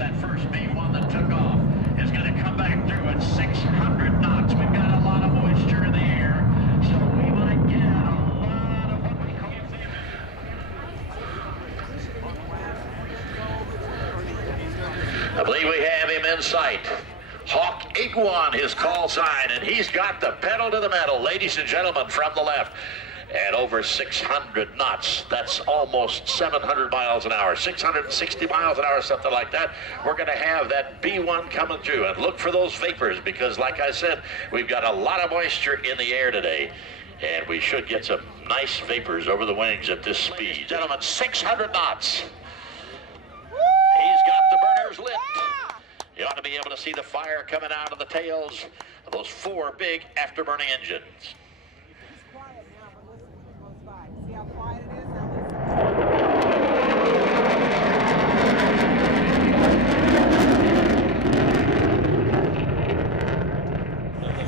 that first B-1 that took off, is going to come back through at 600 knots. We've got a lot of moisture in the air, so we might get a lot of what we call... I believe we have him in sight. Hawk 81, his call sign, and he's got the pedal to the metal, ladies and gentlemen, from the left. At over 600 knots, that's almost 700 miles an hour, 660 miles an hour, something like that. We're going to have that B-1 coming through, and look for those vapors, because like I said, we've got a lot of moisture in the air today, and we should get some nice vapors over the wings at this speed. Gentlemen, 600 knots. He's got the burners lit. You ought to be able to see the fire coming out of the tails of those 4 big afterburning engines. The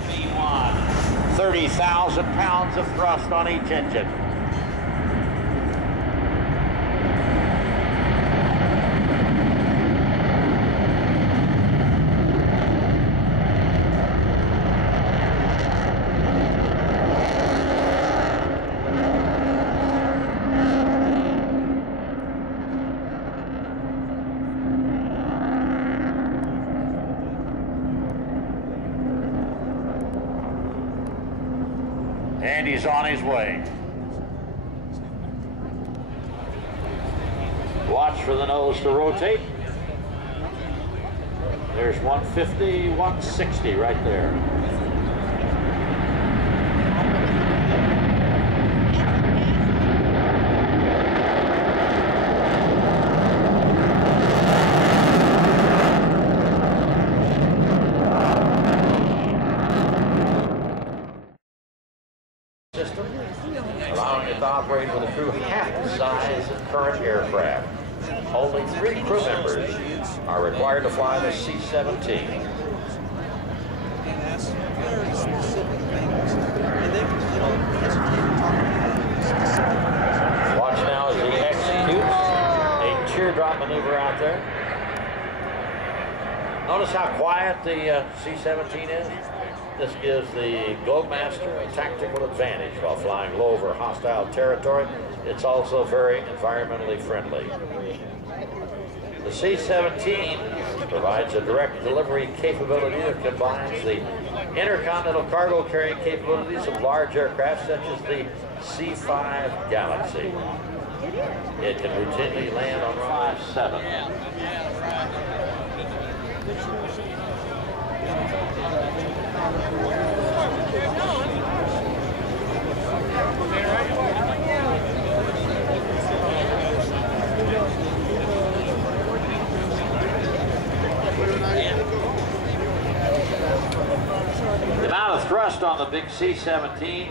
B-1, 30,000 pounds of thrust on each engine. And he's on his way. Watch for the nose to rotate. There's 150, 160 right there. System, allowing it to operate with a crew half the size of current aircraft. Only 3 crew members are required to fly the C-17. Watch now as he executes a teardrop maneuver out there. Notice how quiet the C-17 is. This gives the Globemaster a tactical advantage while flying low over hostile territory. It's also very environmentally friendly. The C-17 provides a direct delivery capability that combines the intercontinental cargo carrying capabilities of large aircraft such as the C-5 Galaxy. It can routinely land on 5-7. The amount of thrust on the big C-17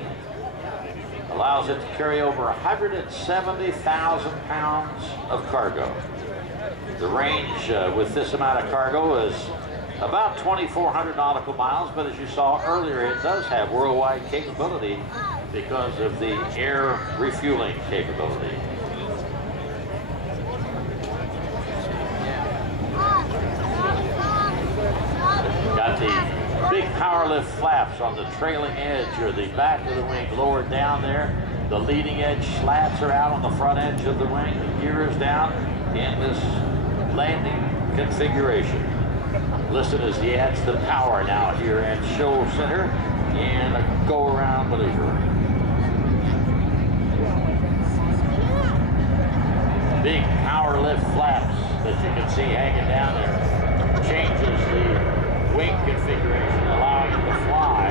allows it to carry over 170,000 pounds of cargo. The range with this amount of cargo is about 2,400 nautical miles, but as you saw earlier, it does have worldwide capability because of the air refueling capability. Got the big power lift flaps on the trailing edge or the back of the wing lowered down there. The leading edge slats are out on the front edge of the wing. The gear is down in this landing configuration. Listen as he adds the power now here at show center and a go-around maneuver. Big power lift flaps that you can see hanging down there changes the wing configuration, allowing it to fly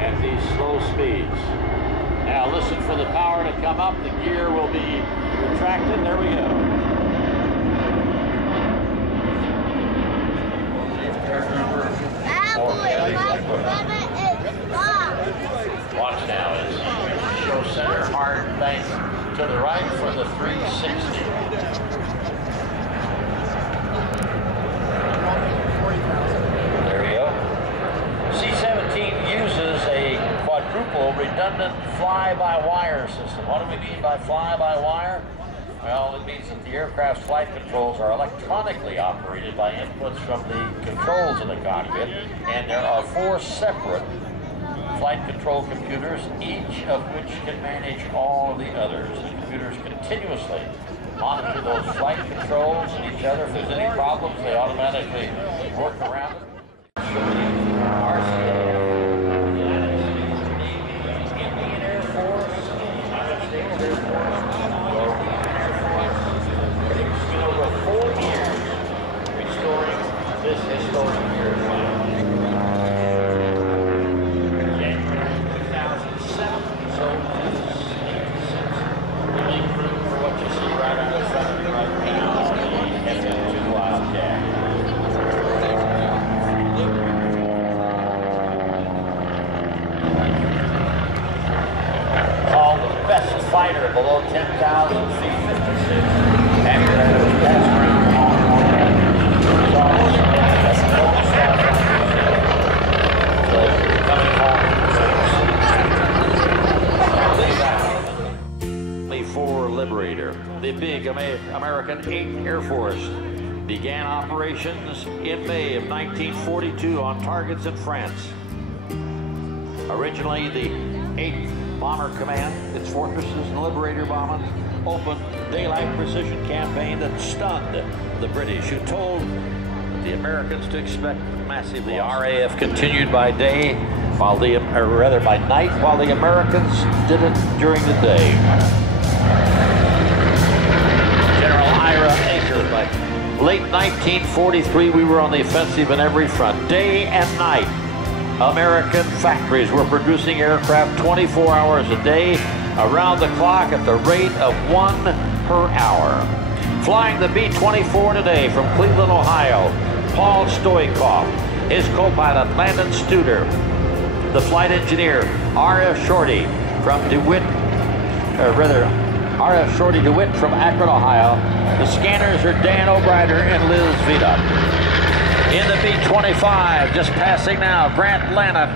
at these slow speeds. Now listen for the power to come up. The gear will be retracted. There we go. Watch now as show center hard bank to the right for the 360. There we go. C-17 uses a quadruple redundant fly-by-wire system. What do we mean by fly-by-wire? Well, it means that the aircraft's flight controls are electronically operated by inputs from the controls in the cockpit, and there are 4 separate flight control computers, each of which can manage all of the others. The computers continuously monitor those flight controls and each other. If there's any problems, they automatically work around it. RCAF, United States Navy, Indian Air Force, United States Air Force, European Air Force. It's been over 4 years restoring this historic airplane. January 2007, so it is 86. The main crew for what you see right out in front of you right now, the F-2 Wildcat. Called the best fighter below 10,000 feet, 56. After that, it was passed around for Liberator. The big American 8th Air Force began operations in May of 1942 on targets in France. Originally, the 8th Bomber Command, its Fortresses and Liberator bombers, opened daylight precision campaign that stunned the British, who told the Americans to expect massive loss. The RAF continued by day, while by night, while the Americans did it during the day. General Ira Aker, by late 1943, we were on the offensive in every front, day and night. American factories were producing aircraft 24 hours a day, around the clock at the rate of 1 per hour. Flying the B-24 today from Cleveland, Ohio, Paul Stoikoff, his co-pilot Landon Studer, the flight engineer R.F. Shorty from DeWitt, R.F. Shorty DeWitt from Akron, Ohio. The scanners are Dan O'Brider and Liz Vida. In the B-25, just passing now, Grant Lannon